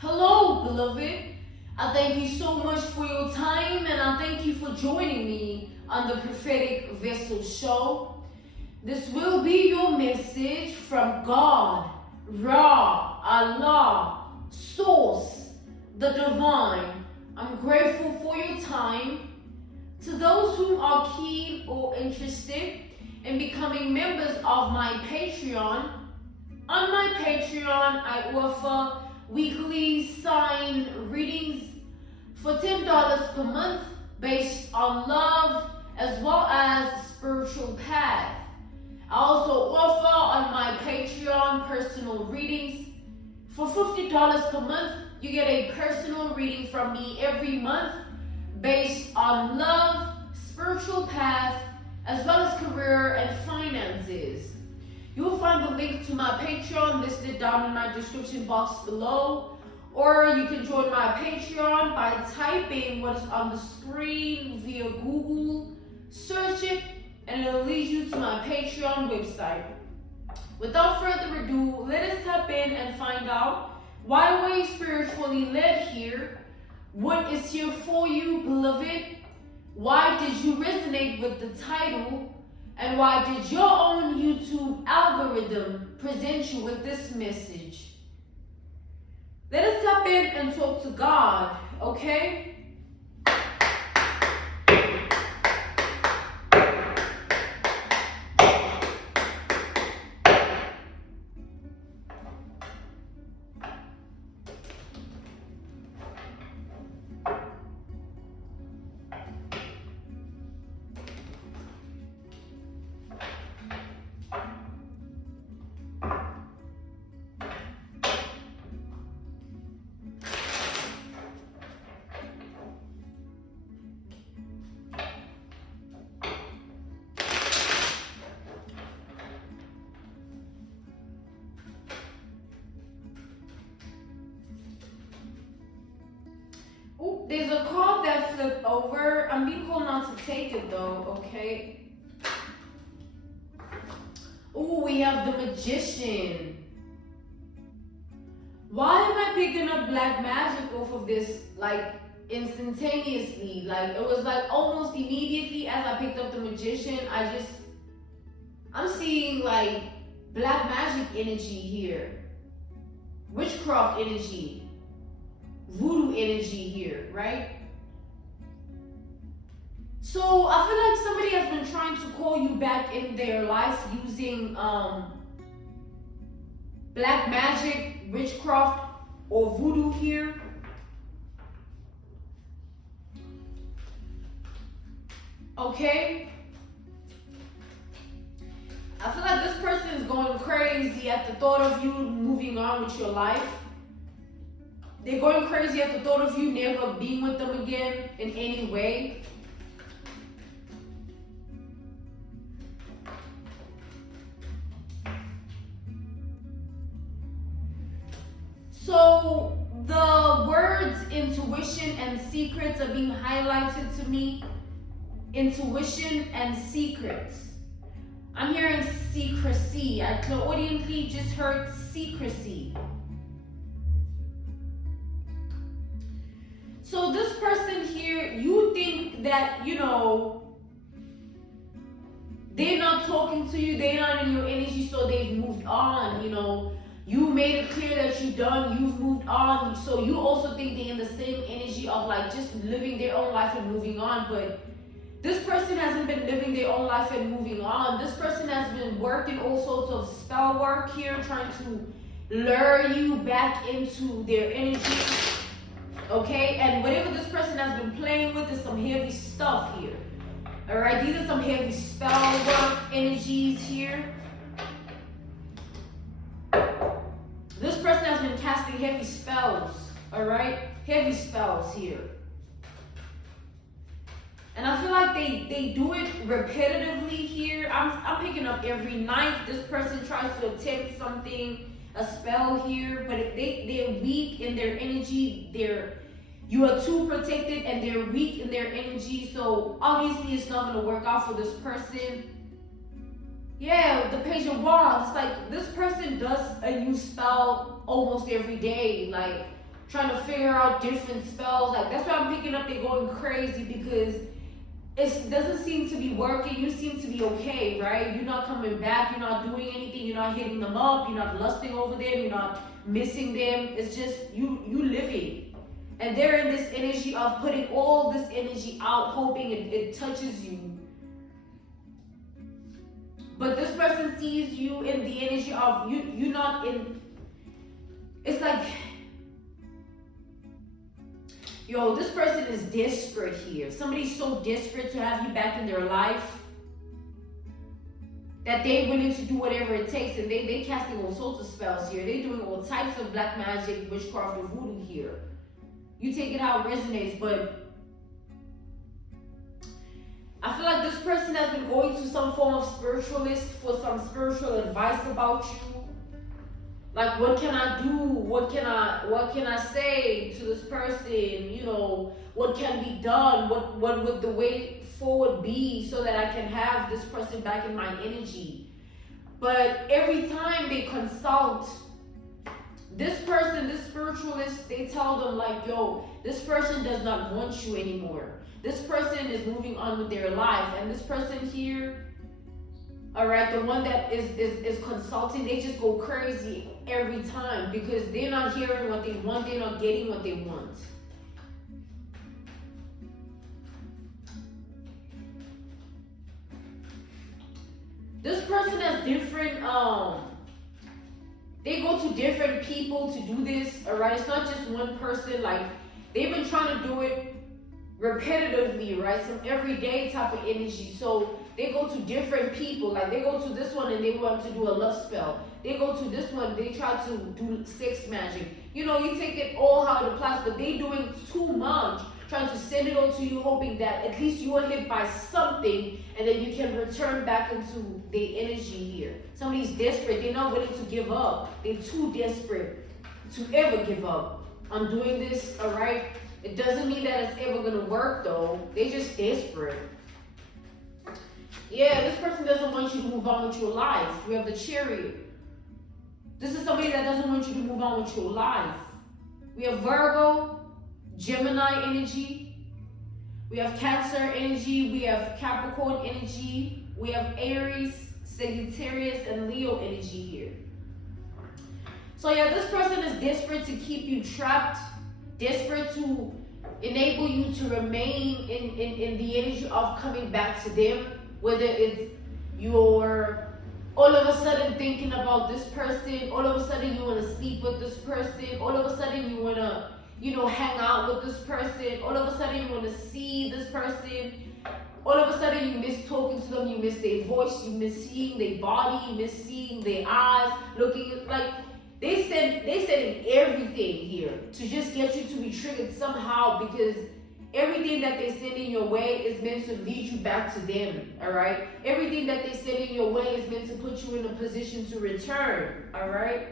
Hello, beloved. I thank you so much for your time, and I thank you for joining me on the Prophetic Vessel Show. This will be your message from God, Ra, Allah, Source, the Divine. I'm grateful for your time. To those who are keen or interested in becoming members of my Patreon, on my Patreon, I offer weekly sign readings for $10 per month based on love as well as spiritual path. I also offer on my Patreon personal readings. For $50 per month, you get a personal reading from me every month based on love, spiritual path, as well as career and finances. You will find the link to my Patreon listed down in my description box below, or you can join my Patreon by typing what is on the screen via Google, search it, and it'll lead you to my Patreon website. Without further ado, let us tap in and find out why were you spiritually led here? What is here for you, beloved? Why did you resonate with the title? And why did your own YouTube algorithm present you with this message? Let us tap in and talk to God, okay? Ooh, there's a card that flipped over. I'm being told not to take it though, okay? Ooh, we have the Magician. Why am I picking up black magic off of this, like, instantaneously? Like, it was like almost immediately as I picked up the Magician, I'm seeing like black magic energy here. Witchcraft energy. Voodoo energy here, right? So I feel like somebody has been trying to call you back in their life using black magic, witchcraft, or voodoo here. Okay? I feel like this person is going crazy at the thought of you moving on with your life. They're going crazy at the thought of you never being with them again in any way. So the words intuition and secrets are being highlighted to me. Intuition and secrets. I'm hearing secrecy. I clairaudiently just heard secrecy. So this person here, you think that, they're not talking to you, they're not in your energy, so they've moved on, You made it clear that you've moved on, so you also think they're in the same energy of like just living their own life and moving on, but this person hasn't been living their own life and moving on. This person has been working all sorts of spell work here, trying to lure you back into their energy. Okay, and whatever this person has been playing with is some heavy stuff here. Alright, these are some heavy spell work energies here. This person has been casting heavy spells. Alright, heavy spells here. And I feel like they do it repetitively here. I'm picking up every night. This person tries to attempt something, a spell here, but if they're weak in their energy, you are too protected and they're weak in their energy, so obviously it's not going to work out for this person. Yeah, the Page of Wands, it's like this person does a new spell almost every day. Like trying to figure out different spells. Like, that's why I'm picking up they're going crazy, because it doesn't seem to be working. You seem to be okay, right? You're not coming back. You're not doing anything. You're not hitting them up. You're not lusting over them. You're not missing them. It's just you living. And they're in this energy of putting all this energy out, hoping it touches you. But this person sees you in the energy of you're not in. It's like, yo, this person is desperate here. Somebody's so desperate to have you back in their life that they're willing to do whatever it takes. And they casting all sorts of spells here. They're doing all types of black magic, witchcraft, or voodoo here. You take it how it resonates, but I feel like this person has been going to some form of spiritualist for some spiritual advice about you. Like, what can I do? What can I say to this person? You know, what can be done? What would the way forward be so that I can have this person back in my energy? But every time they consult this person, this spiritualist, they tell them like, yo, this person does not want you anymore. This person is moving on with their life. And this person here, all right, the one that is consulting, they just go crazy every time because they're not hearing what they want, they're not getting what they want. This person has different, they go to different people to do this, all right? It's not just one person. Like, they've been trying to do it repetitively, right? Some everyday type of energy. So they go to different people. Like, they go to this one and they want to do a love spell. They go to this one, they try to do sex magic. You know, you take it all how it applies, but they doing too much, trying to send it all to you, hoping that at least you are hit by something and then you can return back into the energy here. Somebody's desperate. They're not willing to give up. They're too desperate to ever give up on doing this, all right? It doesn't mean that it's ever going to work, though. They're just desperate. Yeah, this person doesn't want you to move on with your life. We have the Chariot. This is somebody that doesn't want you to move on with your life. We have Virgo, Gemini energy. We have Cancer energy. We have Capricorn energy. We have Aries, Sagittarius, and Leo energy here. So yeah, this person is desperate to keep you trapped, desperate to enable you to remain in the energy of coming back to them, whether it's you're all of a sudden thinking about this person, all of a sudden you want to sleep with this person, all of a sudden you want to, you know, hang out with this person, all of a sudden you want to see this person, all of a sudden you miss talking to them, you miss their voice, you miss seeing their body, you miss seeing their eyes, looking like they said everything here to just get you to be triggered somehow, because everything that they send in your way is meant to lead you back to them, all right? Everything that they send in your way is meant to put you in a position to return, all right?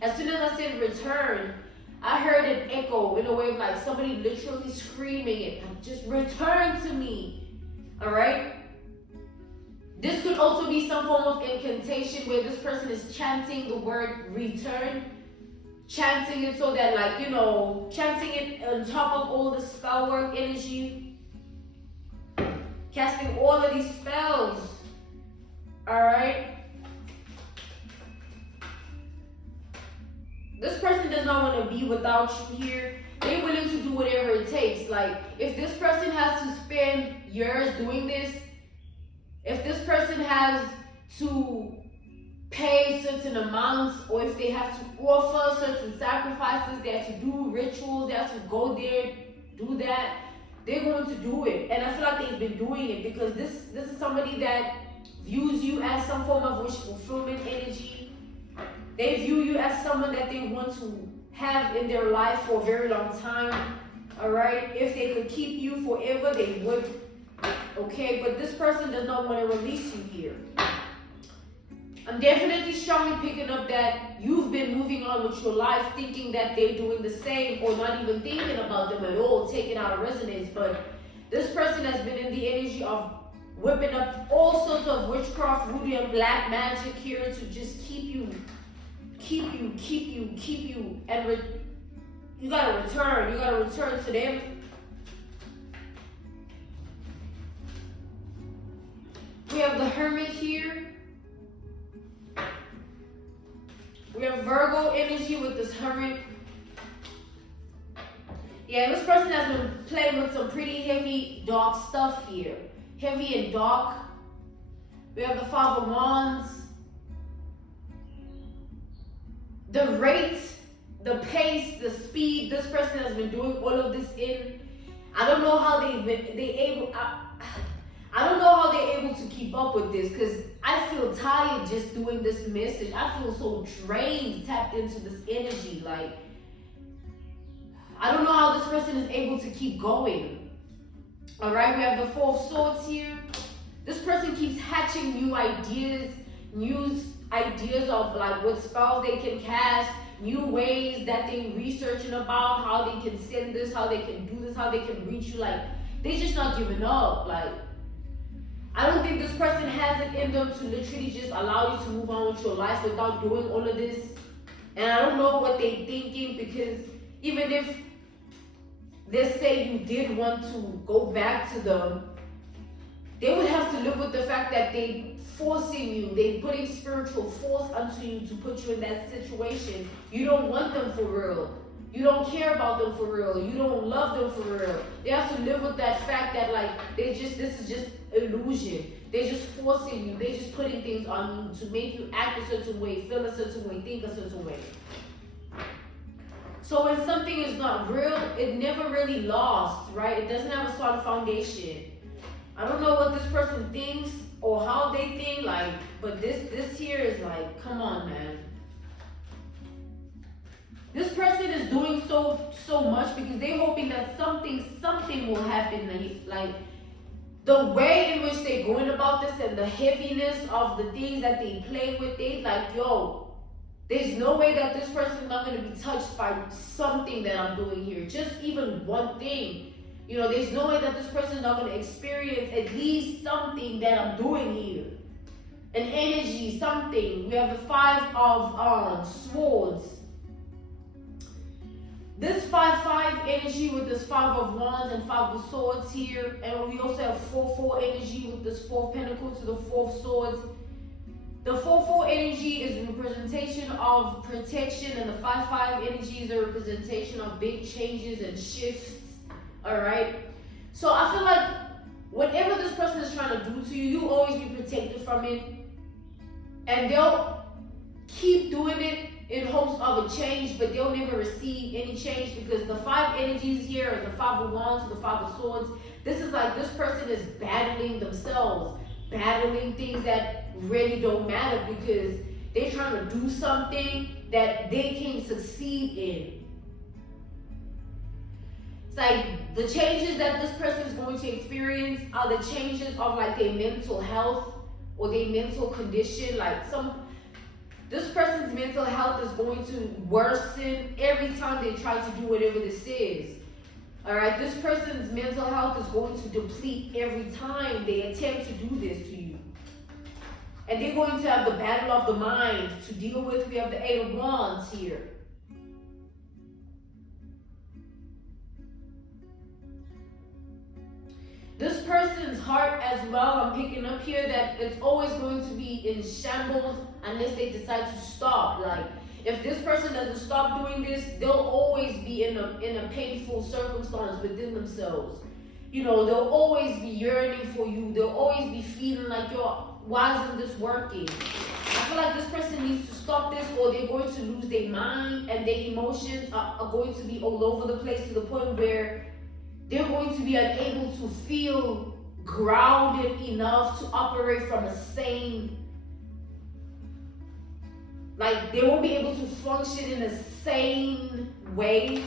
As soon as I said return, I heard an echo in a way of like somebody literally screaming it, like, just return to me, all right? This could also be some form of incantation where this person is chanting the word return, chanting it so that, like, you know, chanting it on top of all the spell work energy, casting all of these spells, all right? This person does not want to be without you here. They're willing to do whatever it takes. Like, if this person has to spend years doing this, if this person has to pay certain amounts, or if they have to offer certain sacrifices, they have to do rituals, they have to go there, do that, they're going to do it. And I feel like they've been doing it because this is somebody that views you as some form of wish fulfillment energy. They view you as someone that they want to have in their life for a very long time, all right? If they could keep you forever, they would, okay? But this person does not want to release you here. I'm definitely strongly picking up that you've been moving on with your life thinking that they're doing the same, or not even thinking about them at all, taking out of resonance. But this person has been in the energy of whipping up all sorts of witchcraft, voodoo, and black magic here to just keep you, and You gotta return. You gotta return to them. We have the Hermit here. We have Virgo energy with this Hermit. Yeah, this person has been playing with some pretty heavy, dark stuff here. Heavy and dark. We have the Five of Wands. The rate, the pace, the speed this person has been doing all of this in. I don't know how I don't know how they're able to keep up with this, because I feel tired just doing this message. I feel so drained, tapped into this energy. Like, I don't know how this person is able to keep going. All right, we have the Four of Swords here. This person keeps hatching new ideas of like what spells they can cast, new ways that they're researching about, how they can send this, how they can do this, how they can reach you. Like, they're just not giving up. Like, I don't think this person has it in them to literally just allow you to move on with your life without doing all of this. And I don't know what they're thinking, because even if, let's say you did want to go back to them, they would have to live with the fact that they forcing you, they putting spiritual force onto you to put you in that situation. You don't want them for real. You don't care about them for real. You don't love them for real. They have to live with that fact that like this is just illusion. They're just forcing you. They're just putting things on you to make you act a certain way, feel a certain way, think a certain way. So when something is not real, it never really lasts, right? It doesn't have a solid foundation. I don't know what this person thinks or how they think, like, but this here is like, come on, man. This person is doing so much because they're hoping that something will happen. Like the way in which they're going about this and the heaviness of the things that they play with, they like, yo, there's no way that this person is not going to be touched by something that I'm doing here. Just even one thing. You know, there's no way that this person is not going to experience at least something that I'm doing here. An energy, something. We have the Five of Swords. This 5-5 energy with this Five of Wands and Five of Swords here. And we also have 4-4 energy with this Four of Pentacles to the Four of Swords. The 4-4 energy is a representation of protection, and the 5-5 energy is a representation of big changes and shifts. Alright? So I feel like whatever this person is trying to do to you, you always be protected from it. And they'll keep doing it in hopes of a change, but they'll never receive any change, because the 5 energies here are the Five of Wands, the Five of Swords. This is like this person is battling themselves, battling things that really don't matter, because they're trying to do something that they can't succeed in. It's like the changes that this person is going to experience are the changes of like their mental health or their mental condition. Like this person's mental health is going to worsen every time they try to do whatever this is. All right, this person's mental health is going to deplete every time they attempt to do this to you. And they're going to have the battle of the mind to deal with. We have the Eight of Wands here. This person's heart as well, I'm picking up here that it's always going to be in shambles unless they decide to stop. Like, if this person doesn't stop doing this, they'll always be in a painful circumstance within themselves. You know, they'll always be yearning for you. They'll always be feeling like, yo, why isn't this working? I feel like this person needs to stop this, or they're going to lose their mind, and their emotions are going to be all over the place to the point where they're going to be unable to feel grounded enough to operate from a sane, like they won't be able to function in a sane way.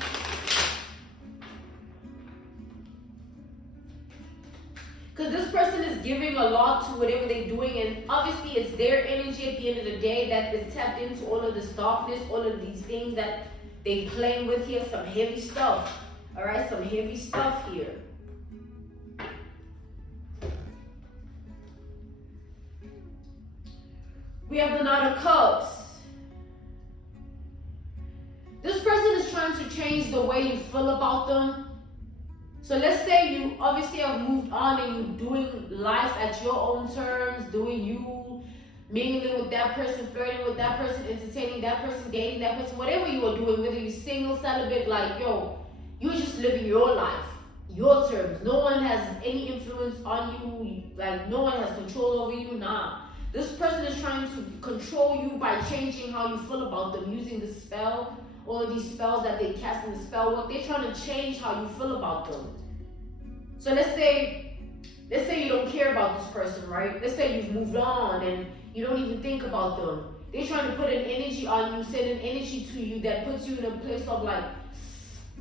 Because this person is giving a lot to whatever they're doing, and obviously it's their energy at the end of the day that is tapped into all of this darkness, all of these things that they playing with here, some heavy stuff. All right, some heavy stuff here. We have the Knight of Cups. This person is trying to change the way you feel about them. So let's say you obviously have moved on and you're doing life at your own terms, doing you, mingling with that person, flirting with that person, entertaining that person, dating that person, whatever you are doing, whether you're single, celibate, like, yo, you're just living your life, your terms. No one has any influence on you, like, no one has control over you, nah. This person is trying to control you by changing how you feel about them, using the spell, all of these spells that they cast in the spell work. They're trying to change how you feel about them. So let's say you don't care about this person, right? Let's say you've moved on and you don't even think about them. They're trying to put an energy on you, send an energy to you that puts you in a place of like,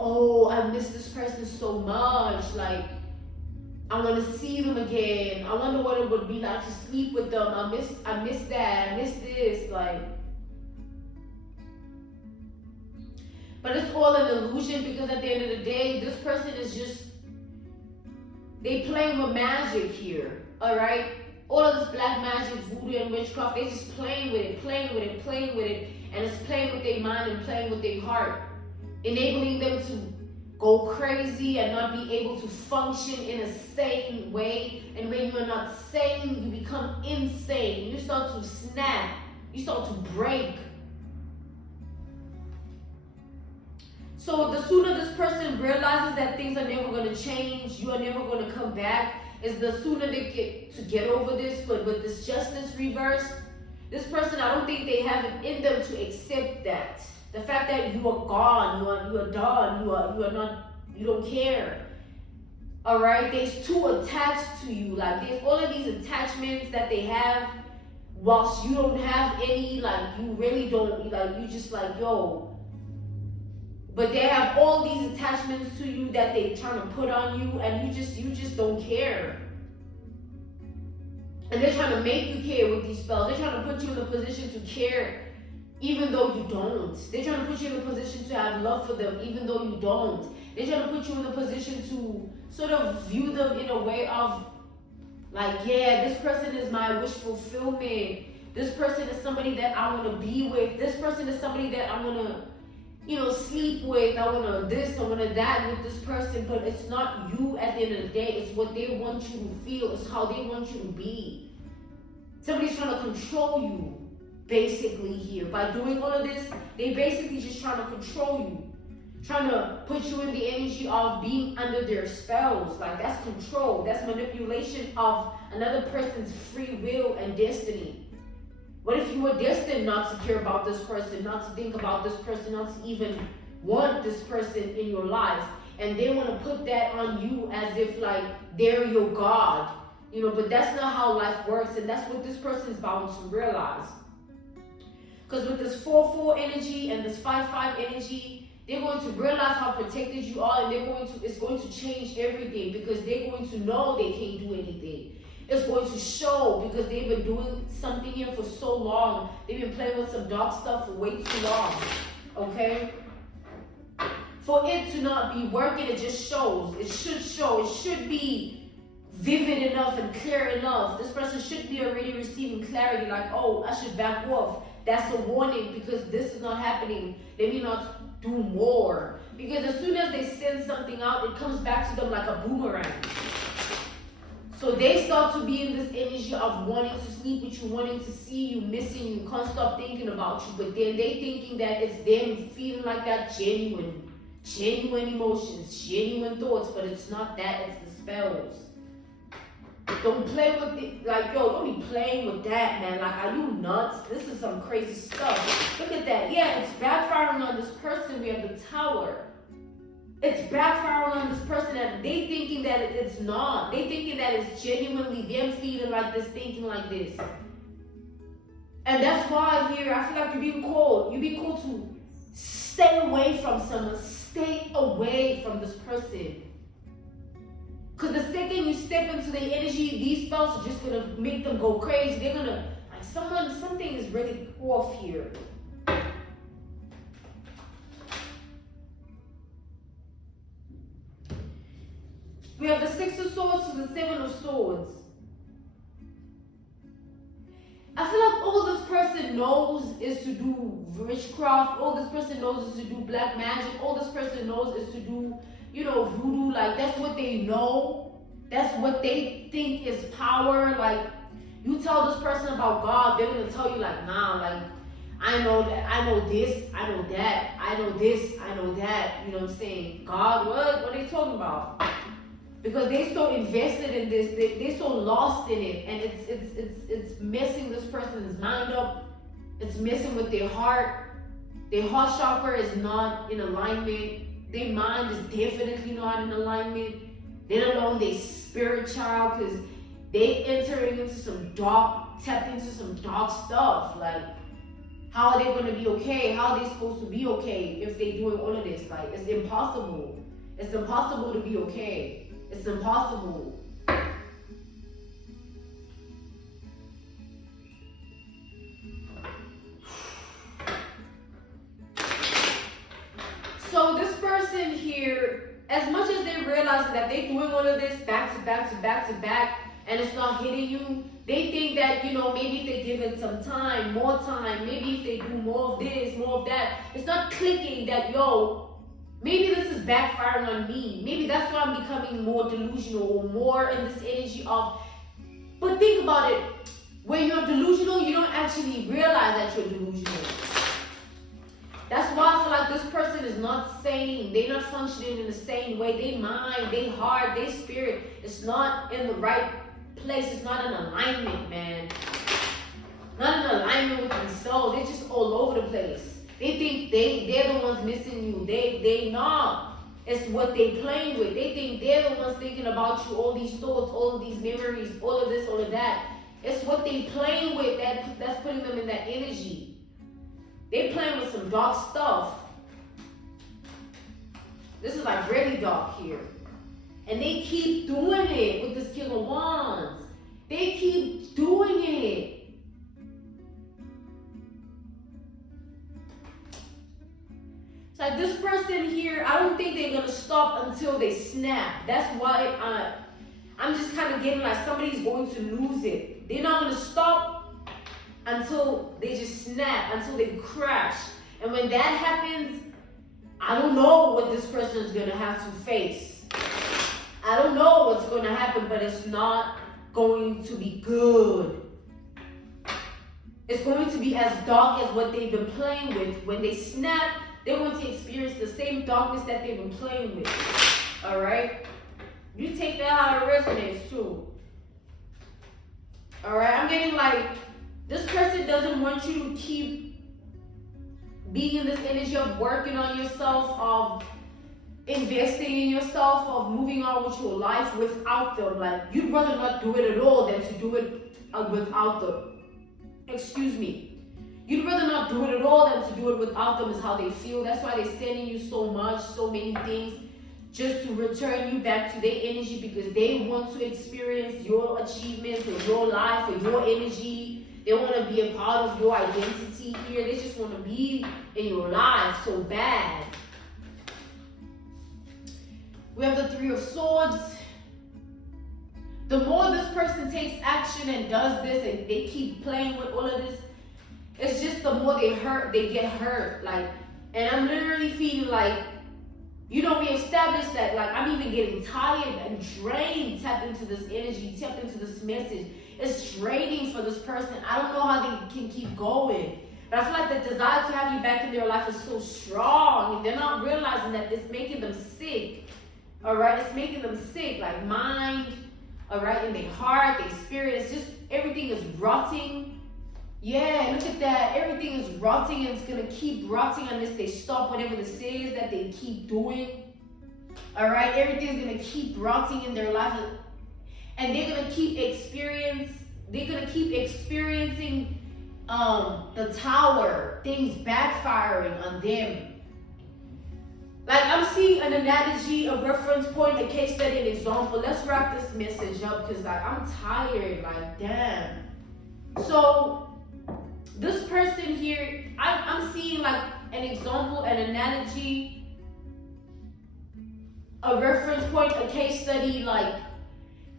oh, I miss this person so much. Like, I want to see them again. I wonder what it would be like to sleep with them. I miss that. I miss this. Like, but it's all an illusion, because at the end of the day, this person is just, they playing with magic here. All right. All of this black magic, voodoo, and witchcraft, they just playing with it, and it's playing with their mind and playing with their heart, enabling them to go crazy and not be able to function in a sane way. And when you're not sane, you become insane. You start to snap. You start to break. So the sooner this person realizes that things are never going to change, you are never going to come back, is the sooner they get over this. But with this justice reverse, this person, I don't think they have it in them to accept that. The fact that you are gone, you are done, you are not, you don't care. All right, they're too attached to you. Like, there's all of these attachments that they have, whilst you don't have any. Like, you really don't. Like, you just like, yo. But they have all these attachments to you that they're trying to put on you, and you just don't care. And they're trying to make you care with these spells. They're trying to put you in a position to care, even though you don't. They're trying to put you in a position to have love for them, even though you don't. They're trying to put you in a position to sort of view them in a way of, like, yeah, this person is my wish fulfillment. This person is somebody that I want to be with. This person is somebody that I want to, sleep with. I want to this, I want to that with this person. But it's not you at the end of the day. It's what they want you to feel. It's how they want you to be. Somebody's trying to control you. Basically here, by doing all of this, they basically just trying to control you, trying to put you in the energy of being under their spells. Like, that's control, that's manipulation of another person's free will and destiny. What if you were destined not to care about this person, not to think about this person, not to even want this person in your life, and they want to put that on you as if like they're your God, but that's not how life works, and that's what this person is bound to realize. Because with this 4-4 energy and this 5-5 energy, they're going to realize how protected you are, and it's going to change everything, because they're going to know they can't do anything. It's going to show, because they've been doing something here for so long. They've been playing with some dark stuff for way too long. Okay? For it to not be working, it just shows. It should show. It should be vivid enough and clear enough. This person should be already receiving clarity, like, oh, I should back off. That's a warning, because this is not happening. Let me not do more. Because as soon as they send something out, it comes back to them like a boomerang. So they start to be in this energy of wanting to sleep with you, wanting to see you, missing you, can't stop thinking about you. But then they thinking that it's them feeling like that genuine emotions, genuine thoughts. But it's not that, it's the spells. Don't play with it. Like, yo, don't be playing with that, man. Like, are you nuts? This is some crazy stuff. Look at that. Yeah, it's backfiring on this person. We have the Tower. It's backfiring on this person, and they thinking that it's not. They thinking that it's genuinely them feeling like this, thinking like this. And that's why here, I feel like you're being called. You're being called to stay away from someone. Stay away from this person. Because the second you step into the energy, these spells are just going to make them go crazy. They're going to, like, something is really off here. We have the 6 of Swords to the 7 of Swords. I feel like all this person knows is to do witchcraft. All this person knows is to do black magic. All this person knows is to do, voodoo. Like, that's what they know. That's what they think is power. Like, you tell this person about God, they're gonna tell you like, nah, like, I know that, I know this, I know that, I know this, I know that. You know what I'm saying? God, what are they talking about? Because they're so invested in this, they're so lost in it, and it's messing this person's mind up. It's messing with their heart. Their heart chakra is not in alignment. Their mind is definitely not in alignment. Let alone their spirit child, because they entering into some tapped into some dark stuff. Like, how are they going to be okay? How are they supposed to be okay if they're doing all of this? Like, it's impossible. It's impossible to be okay. It's impossible. So this person here, as much as they realize that they're doing all of this back to back to back to back, and it's not hitting you, they think that, maybe if they give it some time, more time, maybe if they do more of this, more of that, it's not clicking that, maybe this is backfiring on me. Maybe that's why I'm becoming more delusional or more in this energy of, but think about it. When you're delusional, you don't actually realize that you're delusional. That's why I feel like this person is not sane. They're not functioning in the same way. They mind, they heart, they spirit, it's not in the right place. It's not in alignment, man. Not in alignment with themselves. They're just all over the place. They think they're the ones missing you. They not. It's what they playing with. They think they're the ones thinking about you, all these thoughts, all of these memories, all of this, all of that. It's what they playing with that's putting them in that energy. They playing with some dark stuff. This is like really dark here. And they keep doing it with this King of Wands. They keep doing it. It's like this person here, I don't think they're going to stop until they snap. That's why I'm just kind of getting like somebody's going to lose it. They're not going to stop until they just snap, until they crash. And when that happens, I don't know what this person is going to have to face. I don't know what's going to happen, but it's not going to be good. It's going to be as dark as what they've been playing with. When they snap, they're going to experience the same darkness that they've been playing with. All right? You take that how it resonates too. All right? I'm getting like, this person doesn't want you to keep being in this energy of working on yourself, of investing in yourself, of moving on with your life without them. Like, you'd rather not do it at all than to do it without them. Excuse me. You'd rather not do it at all than to do it without them is how they feel. That's why they're sending you so much, so many things, just to return you back to their energy, because they want to experience your achievements or your life or your energy. They want to be a part of your identity here. They just want to be in your life so bad. We have the Three of Swords. The more this person takes action and does this and they keep playing with all of this, it's just the more they get hurt. Like, and I'm literally feeling like, we established that, like, I'm even getting tired and drained, tapped into this energy, tapped into this message. It's draining for this person. I don't know how they can keep going. But I feel like the desire to have you back in their life is so strong, and they're not realizing that it's making them sick. All right? It's making them sick, like mind, all right, in their heart, their spirit. It's just, everything is rotting. Yeah, look at that. Everything is rotting, and it's going to keep rotting unless they stop whatever this is that they keep doing. All right? Everything's going to keep rotting in their life. And they're going to keep experiencing the tower, things backfiring on them. Like, I'm seeing an analogy, a reference point, a case study, an example. Let's wrap this message up, because like, I'm tired, like, damn. So this person here, I'm seeing like an example, an analogy, a reference point, a case study. Like,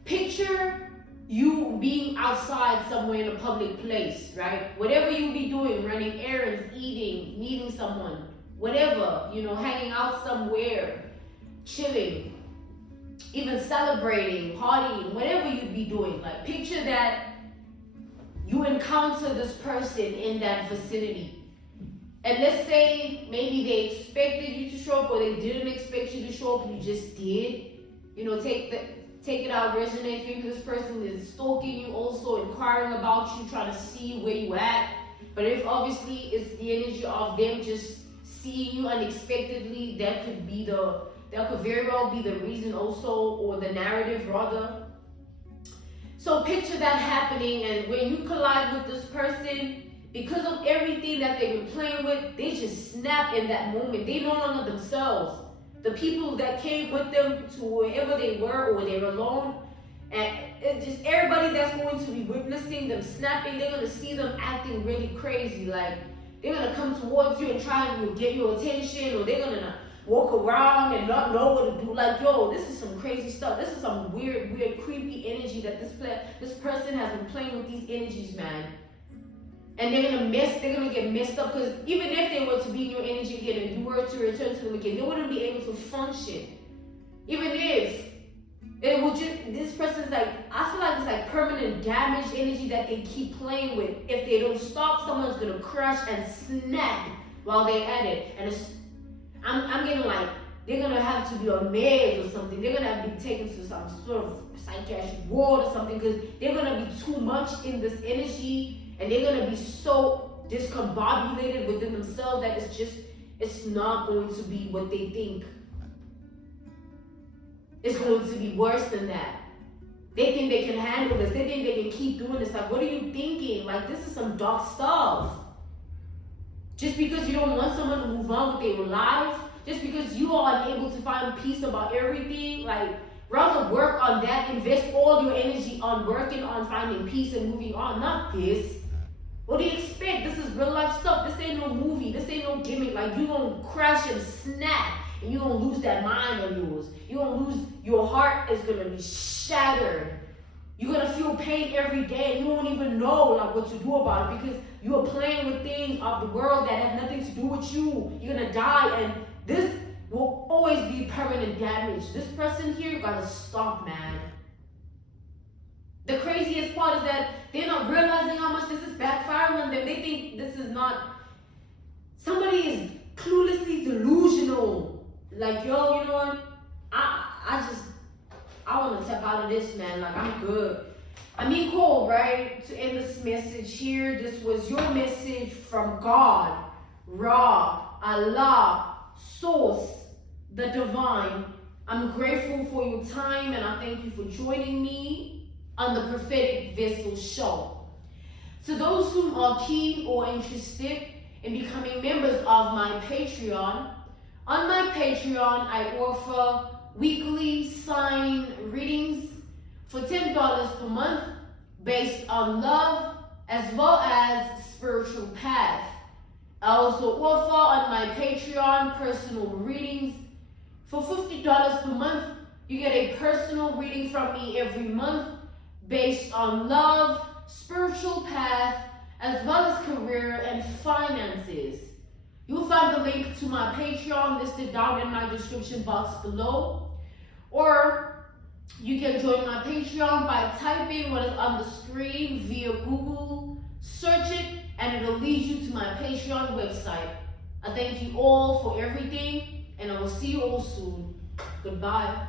picture you being outside somewhere in a public place, right? Whatever you be doing, running errands, eating, meeting someone, whatever, hanging out somewhere, chilling, even celebrating, partying, whatever you be doing. Like, picture that you encounter this person in that vicinity. And let's say maybe they expected you to show up, or they didn't expect you to show up, you just did. Take it out, resonate. Maybe this person is stalking you, also inquiring about you, trying to see where you at. But if obviously it's the energy of them just seeing you unexpectedly, that could very well be the reason also, or the narrative rather. So picture that happening, and when you collide with this person, because of everything that they've been playing with, they just snap in that moment. They no longer themselves. The people that came with them to wherever they were, or they were alone, and just everybody that's going to be witnessing them snapping, they're going to see them acting really crazy. Like, they're going to come towards you and try and get your attention, or they're going to walk around and not know what to do. Like, yo, this is some crazy stuff. This is some weird, creepy energy that this person has been playing with these energies, man. And they're gonna get messed up, because even if they were to be in your energy again and you were to return to them again, they wouldn't be able to function. Even if it would this person's like, I feel like it's like permanent damage energy that they keep playing with. If they don't stop, someone's gonna crash and snap while they're at it. And I'm getting like, they're gonna have to be on meds or something. They're gonna have to be taken to some sort of psychiatric ward or something, because they're gonna be too much in this energy. And they're going to be so discombobulated within themselves that it's not going to be what they think. It's going to be worse than that. They think they can handle this. They think they can keep doing this. Like, what are you thinking? Like, this is some dark stuff. Just because you don't want someone to move on with their life, just because you are unable to find peace about everything, like, rather work on that. Invest all your energy on working on finding peace and moving on, not this. What do you expect? This is real life stuff. This ain't no movie. This ain't no gimmick. Like, you gonna crash and snap, and you gonna lose that mind of yours. You gonna lose, your heart is gonna be shattered. You're gonna feel pain every day, and you won't even know like what to do about it, because you are playing with things of the world that have nothing to do with you. You're gonna die, and this will always be permanent damage. This person here, you gotta stop, man. The craziest part is that they're not realizing how much this is backfiring on them. They think this is not, somebody is cluelessly delusional. Like, yo, you know what? I want to tap out of this, man. Like, I'm good. I mean, cool, right? To end this message here, this was your message from God, Ra, Allah, Source, the Divine. I'm grateful for your time, and I thank you for joining me on the Prophetic Vessel Show. To those who are keen or interested in becoming members of my Patreon, on my Patreon I offer weekly sign readings for $10 per month based on love as well as spiritual path. I also offer on my Patreon personal readings for $50 per month. You get a personal reading from me every month based on love, spiritual path, as well as career and finances. You'll find the link to my Patreon listed down in my description box below. Or you can join my Patreon by typing what is on the screen via Google, search it, and it'll lead you to my Patreon website. I thank you all for everything, and I will see you all soon. Goodbye.